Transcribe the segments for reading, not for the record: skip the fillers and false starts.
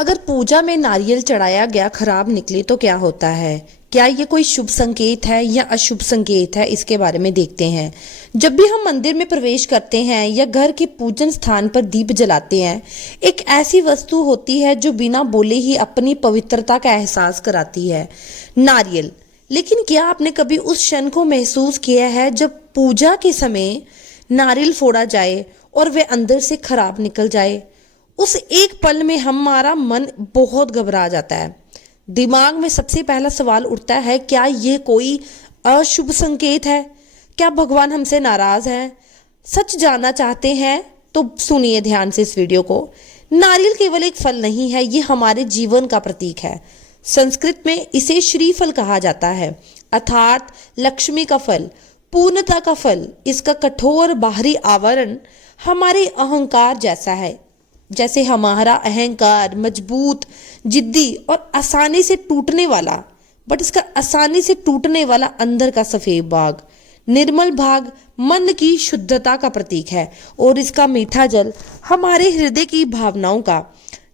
अगर पूजा में नारियल चढ़ाया गया खराब निकले तो क्या होता है? क्या ये कोई शुभ संकेत है या अशुभ संकेत है? इसके बारे में देखते हैं। जब भी हम मंदिर में प्रवेश करते हैं या घर के पूजन स्थान पर दीप जलाते हैं, एक ऐसी वस्तु होती है जो बिना बोले ही अपनी पवित्रता का एहसास कराती है, नारियल। लेकिन क्या आपने कभी उस क्षण को महसूस किया है जब पूजा के समय नारियल फोड़ा जाए और वे अंदर से खराब निकल जाए? उस एक पल में हमारा मन बहुत घबरा जाता है। दिमाग में सबसे पहला सवाल उठता है, क्या यह कोई अशुभ संकेत है? क्या भगवान हमसे नाराज है? सच जानना चाहते हैं तो सुनिए ध्यान से इस वीडियो को। नारियल केवल एक फल नहीं है, ये हमारे जीवन का प्रतीक है। संस्कृत में इसे श्रीफल कहा जाता है, अर्थात लक्ष्मी का फल, पूर्णता का फल। इसका कठोर बाहरी आवरण हमारे अहंकार जैसा है, जैसे हमारा अहंकार मजबूत, जिद्दी और आसानी से टूटने वाला, बट इसका आसानी से टूटने वाला अंदर का सफेद भाग, निर्मल भाग मन की शुद्धता का प्रतीक है, और इसका मीठा जल हमारे हृदय की भावनाओं का।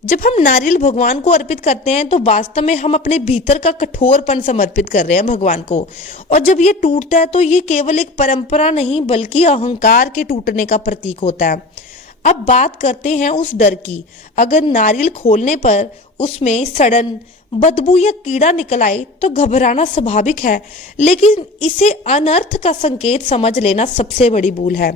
जब हम नारियल भगवान को अर्पित करते हैं तो वास्तव में हम अपने भीतर का कठोरपन समर्पित कर रहे हैं भगवान को। और जब ये टूटता है तो ये केवल एक परंपरा नहीं बल्कि अहंकार के टूटने का प्रतीक होता है। अब बात करते हैं उस डर की। अगर नारियल खोलने पर उसमें सड़न, बदबू या कीड़ा निकल आए तो घबराना स्वाभाविक है, लेकिन इसे अनर्थ का संकेत समझ लेना सबसे बड़ी भूल है।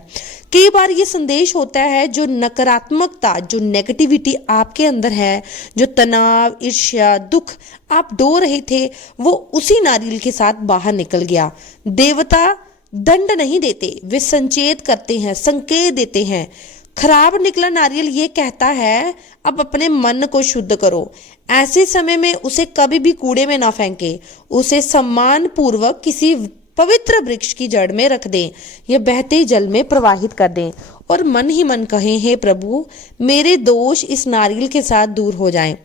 कई बार ये संदेश होता है जो नकारात्मकता, जो नेगेटिविटी आपके अंदर है, जो तनाव, ईर्ष्या, दुख आप डो रहे थे, वो उसी नारियल के साथ बाहर निकल गया। देवता दंड नहीं देते, वे संचेत करते हैं, संकेत देते हैं। खराब निकला नारियल ये कहता है, अब अपने मन को शुद्ध करो। ऐसे समय में उसे कभी भी कूड़े में ना फेंके, उसे सम्मान पूर्वक किसी पवित्र वृक्ष की जड़ में रख दें या बहते जल में प्रवाहित कर दें और मन ही मन कहें, हे प्रभु, मेरे दोष इस नारियल के साथ दूर हो जाएं।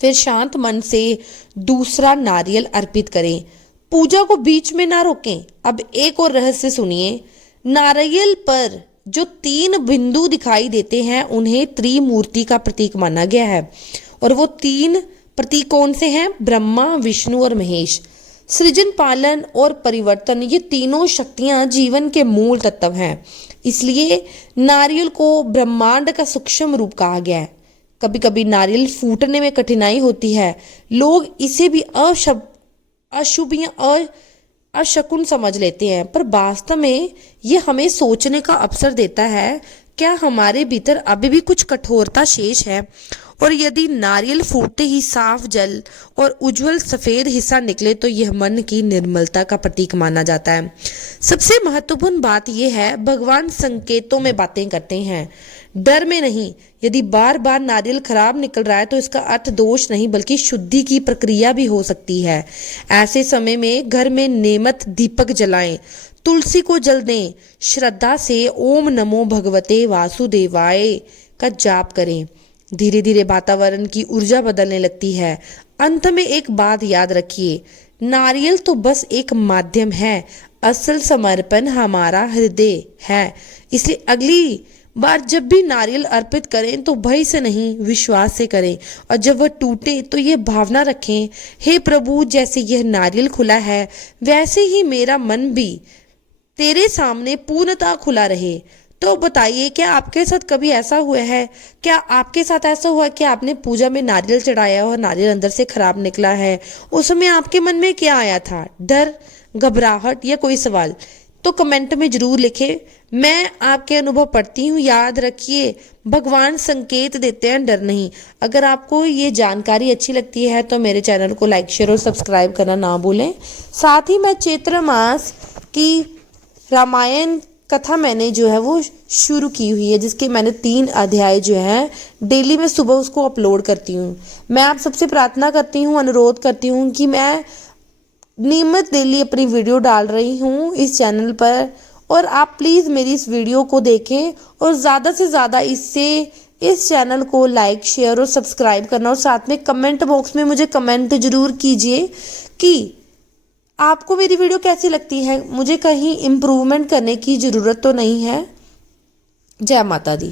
फिर शांत मन से दूसरा नारियल अर्पित करें। पूजा को बीच में ना रोकें। अब एक और रहस्य सुनिए। नारियल पर जो 3 बिंदु दिखाई देते हैं उन्हें त्रिमूर्ति का प्रतीक माना गया है, और वो 3 प्रतीक कौन से हैं? ब्रह्मा, विष्णु और महेश। सृजन, पालन और परिवर्तन, ये तीनों शक्तियां जीवन के मूल तत्व हैं। इसलिए नारियल को ब्रह्मांड का सूक्ष्म रूप कहा गया है। कभी कभी नारियल फूटने में कठिनाई होती है, लोग इसे भी अशुभ या अशकुन समझ लेते हैं, पर वास्तव में ये हमें सोचने का अवसर देता है, क्या हमारे भीतर अभी भी कुछ कठोरता शेष है? और यदि नारियल फूटते ही साफ जल और उज्जवल सफेद हिस्सा निकले तो यह मन की निर्मलता का प्रतीक माना जाता है। सबसे महत्वपूर्ण बात यह है, भगवान संकेतों में बातें करते हैं, डर में नहीं। यदि बार बार नारियल खराब निकल रहा है तो इसका अर्थ दोष नहीं बल्कि शुद्धि की प्रक्रिया भी हो सकती है। ऐसे समय में घर में नेमत दीपक जलाएं, तुलसी को जल दें, श्रद्धा से ओम नमो भगवते वासुदेवाय का जाप करें। धीरे धीरे वातावरण की ऊर्जा बदलने लगती है। अंत में एक बात याद रखिए, नारियल तो बस एक माध्यम है, असल समर्पण हमारा हृदय है। इसलिए अगली बार जब भी नारियल अर्पित करें तो भय से नहीं, विश्वास से करें, और जब वह टूटे तो ये भावना रखें, हे प्रभु, जैसे यह नारियल खुला है वैसे ही मेरा मन भी तेरे सामने पूर्णतः खुला रहे। तो बताइए, क्या आपके साथ कभी ऐसा हुआ है? क्या आपके साथ ऐसा हुआ कि आपने पूजा में नारियल चढ़ाया और नारियल अंदर से खराब निकला है? उस समय आपके मन में क्या आया था? डर, घबराहट या कोई सवाल? तो कमेंट में जरूर लिखें, मैं आपके अनुभव पढ़ती हूँ। याद रखिए, भगवान संकेत देते हैं, डर नहीं। अगर आपको ये जानकारी अच्छी लगती है तो मेरे चैनल को लाइक, शेयर और सब्सक्राइब करना ना भूलें। साथ ही मैं चैत्र मास की रामायण कथा मैंने जो है वो शुरू की हुई है, जिसके मैंने 3 अध्याय जो है डेली में सुबह उसको अपलोड करती हूँ। मैं आप सबसे प्रार्थना करती हूँ, अनुरोध करती हूँ कि मैं नियमित डेली अपनी वीडियो डाल रही हूँ इस चैनल पर, और आप प्लीज़ मेरी इस वीडियो को देखें और ज़्यादा से ज़्यादा इस चैनल को लाइक, शेयर और सब्सक्राइब करना, और साथ में कमेंट बॉक्स में मुझे कमेंट जरूर कीजिए कि आपको मेरी वीडियो कैसी लगती है। मुझे कहीं इम्प्रूवमेंट करने की ज़रूरत तो नहीं है। जय माता दी।